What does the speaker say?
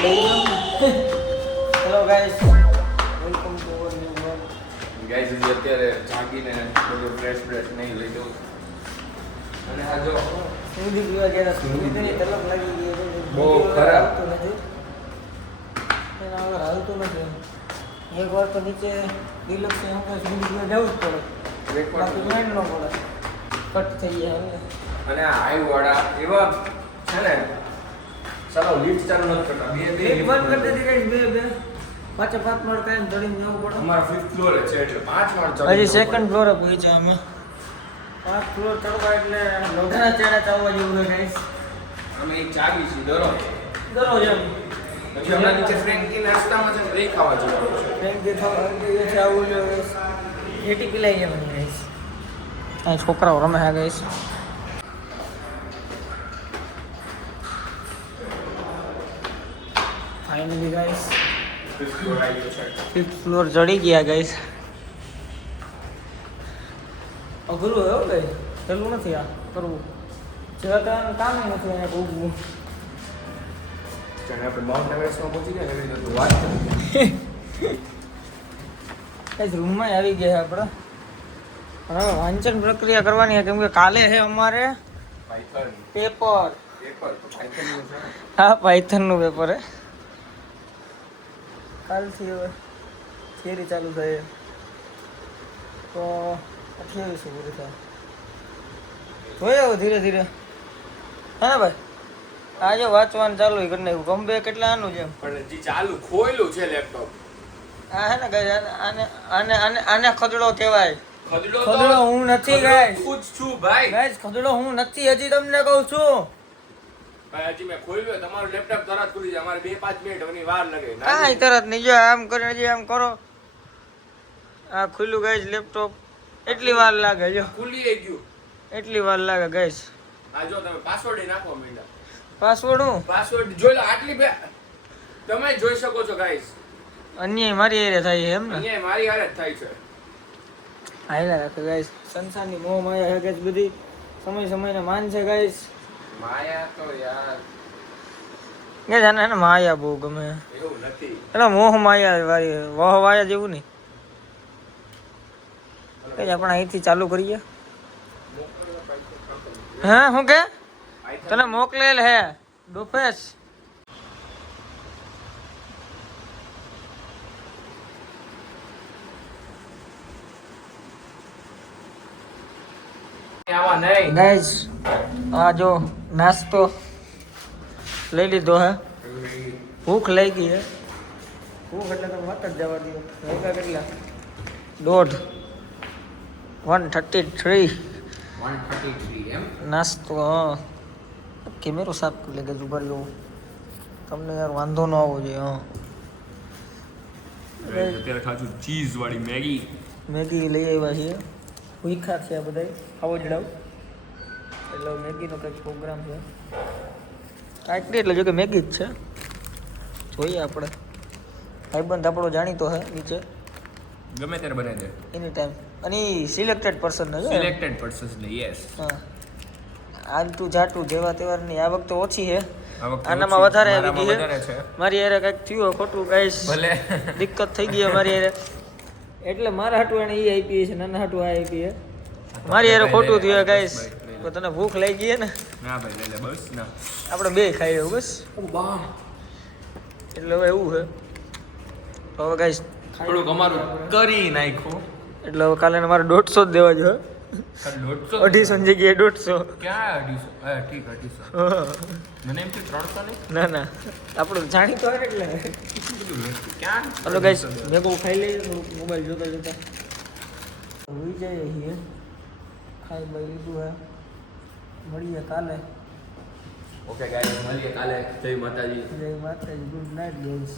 Hello guys, welcome to our new blog. Guys હું અત્યારે જાગીને બધું ફ્રેશ નહીં લઈ દઉં અને આ જો સ્મૂધી પીવા ગયા સ્મૂધીની તલબ લાગી ગઈ છે. બહુ ખરાબ હાલતું નથી, એના વગર હાલતું નથી. એક વાર તો નીચે ડિલક્સ એમ કે સ્મૂધી પીવા જવું જ પડે, બાકી મેળ ન પડે, કટ થઈ જાય હવે. અને આ હાઈ વાળા એવા છે ને, ચાલો લીફ્ટ ચાલુ નથી કરતા, બે એક વાર કરી દીધી ગાઈસ, બે પાંચ માળ કાયમ ચડીને જવું પડે. અમારા 5th ફ્લોર છે એટલે 5 માળ ચડી હજી સેકન્ડ ફ્લોરે પહોંચ્યા અમે. 5 ફ્લોર ચડવા એટલે લોઢાના ચેડા ચાવવા જેવું છે ગાઈસ. અમે એક જાગી છીએ દરરોજ એમ પછી હમણાં નીચે ફ્રેન્કી નાસ્તામાં છે દહીં ખાવા જવાનું છે. ફ્રેન્કી ખાવા ચાવવું લ્યો ગાઈસ. એટી પીલાઈ જવાની ગાઈસ. આ છોકરાઓ રમે છે guys. Finally guys 5th floor આવી ગયો છે. 5th ફ્લોર ચડી ગયા ગાઈસ. અઘરું હે હો ગાઈસ, સહેલું નથી આ કરવું. જવાનું કામ નથી અહીંયા ભૂગવું. જાણે આપણે માઉન્ટ એવરેસ્ટમાં પહોંચી ગયા એવી રીતે તું વાત કરી. ગાઈસ રૂમમાં આવી ગયા આપણે. હવે વાંચન પ્રક્રિયા કરવાની છે કેમ કે કાલે છે અમારે પાયથન પેપર. પેપર તો પાયથનનું છે. હા, પાયથનનું પેપર હે. કાલથી હવે થિયરી ચાલુ થાય તો 28 પૂરી થાય. જોઈએ હવે ધીરે ધીરે. હા ભાઈ, આજે વાંચવાનું ચાલુ કરી નાખ્યું. ગમે કેટલા આનું છે પણ જે ચાલુ ખોયલું છે લેપટોપ. આ હે ને ગાઈસ, આને આને આને આને ખદડો કહેવાય. ખદડો ખદડો હું નથી ગાઈસ. ખુદ છું ભાઈ. ગાઈસ ખદડો હું નથી, હજી તમને કહું છું. ભાઈ હજી મેં ખોલ્યું તમારું લેપટોપ તરત ખુલી જાય. અમારે 2-5 મિનિટ ની વાર લાગે. કાંઈ તરત નહીં. જો આમ કરીને હજી આમ કરો, આ ખુલ્લું ગાઈસ લેપટોપ. એટલી વાર લાગે, જો ખુલી ગયું. એટલી વાર લાગે ગાઈસ. આ જો તમે પાસવર્ડ નાખો મીંડા. પાસવર્ડ હું પાસવર્ડ જોઈ લો આટલી તમે જોઈ શકો છો ગાઈસ. અન્યાય મારી એરે થાય છે એમ ને. અહીંયા મારી હારે જ થાય છે. હાયલા રાખે ગાઈસ. સંસારની મોહ માયા છે ગાઈસ બધી. સમયને માન છે ગાઈસ. માયા તો યાર ગાઈસ આને ને માયા બહુ ગમે. એવું નથી. એટલે મોહ માયા વાળી વહ વાયા જેવું નહીં. ગાઈસ આપણે અહીંથી ચાલુ કરીએ. હે શું કે તને મોકલેલ હે ડોફેસ. આવા નહીં. ગાઈસ આ જો નાસ્તો લઈ લીધો હે. ભૂખ લઈ ગઈ હે. ભૂખ એટલે તમે વાત જ જવા દો. વાગ્યા કેટલા? 1:33. 133 એમ. નાસ્તો હા. કેમેરો સાફ કરી લે ગજુ ભર લો. તમને યાર વાંધો ન આવવો જોઈએ. હા અત્યારે ખાધું ચીઝ વાળી મેગી. મેગી લઈ આવ્યા છીએ. ભૂખા છે આ બધા. ખાવો જ લાવ એટલે મેગીનો કંઈક પ્રોગ્રામ છે. કાંઈક નહીં એટલે જો કે મેગી જ છે. જોઈએ આપણે. ભાઈબંધ આપણો જાણીતો હે નીચે. ગમે ત્યારે બનાવી દે. એની ટાઈમ અને સિલેક્ટેડ પર્સન ને સિલેક્ટેડ પર્સન્સ ને યસ. હા, આલતું જાટું જેવા તેવારની આ વખતે ઓછી છે. આનામાં ઓછી, વધારે આવી ગઈ વધારે છે. છે. મારી યારે કંઈક થયું ખોટું ગાઈસ. ભલે દિક્કત થઈ ગઈ મારી યારે. એટલે મારા હાટું એને એ આપી છે, નાના હાટું આ આપી છે. મારી યારે ખોટું થયું ગાઈસ. તને ભૂખ લાગી ગઈ ને? ના ભાઈ લઈ લે બસ ના. આપણે બે ખાઈ રહ્યું બસ. ઓ બા એટલે હવે એવું છે. તો હવે ગાઈસ થોડુંક અમારું કરી નાખ્યું. એટલે હવે કાલે મારે 150 જ દેવા જોઈએ. 150 250 ની જગ્યાએ 150. ક્યાં 250? હા ઠીક 250. હા. મને એમ કે 300 નહીં. ના આપણું જાણીતો હોય ને એટલે. ક્યાં? હલો ગાઈસ, મેં કહું ખાઈ લઈએ થોડુંક મોબાઈલ જોતા હોઈ જાય છીએ. ખાઈ બાઈ લીધું હે. મળીએ કાલે. ઓકે ગાઈસ મળીએ કાલે. જય માતાજી. જય માતાજી. Good night guys.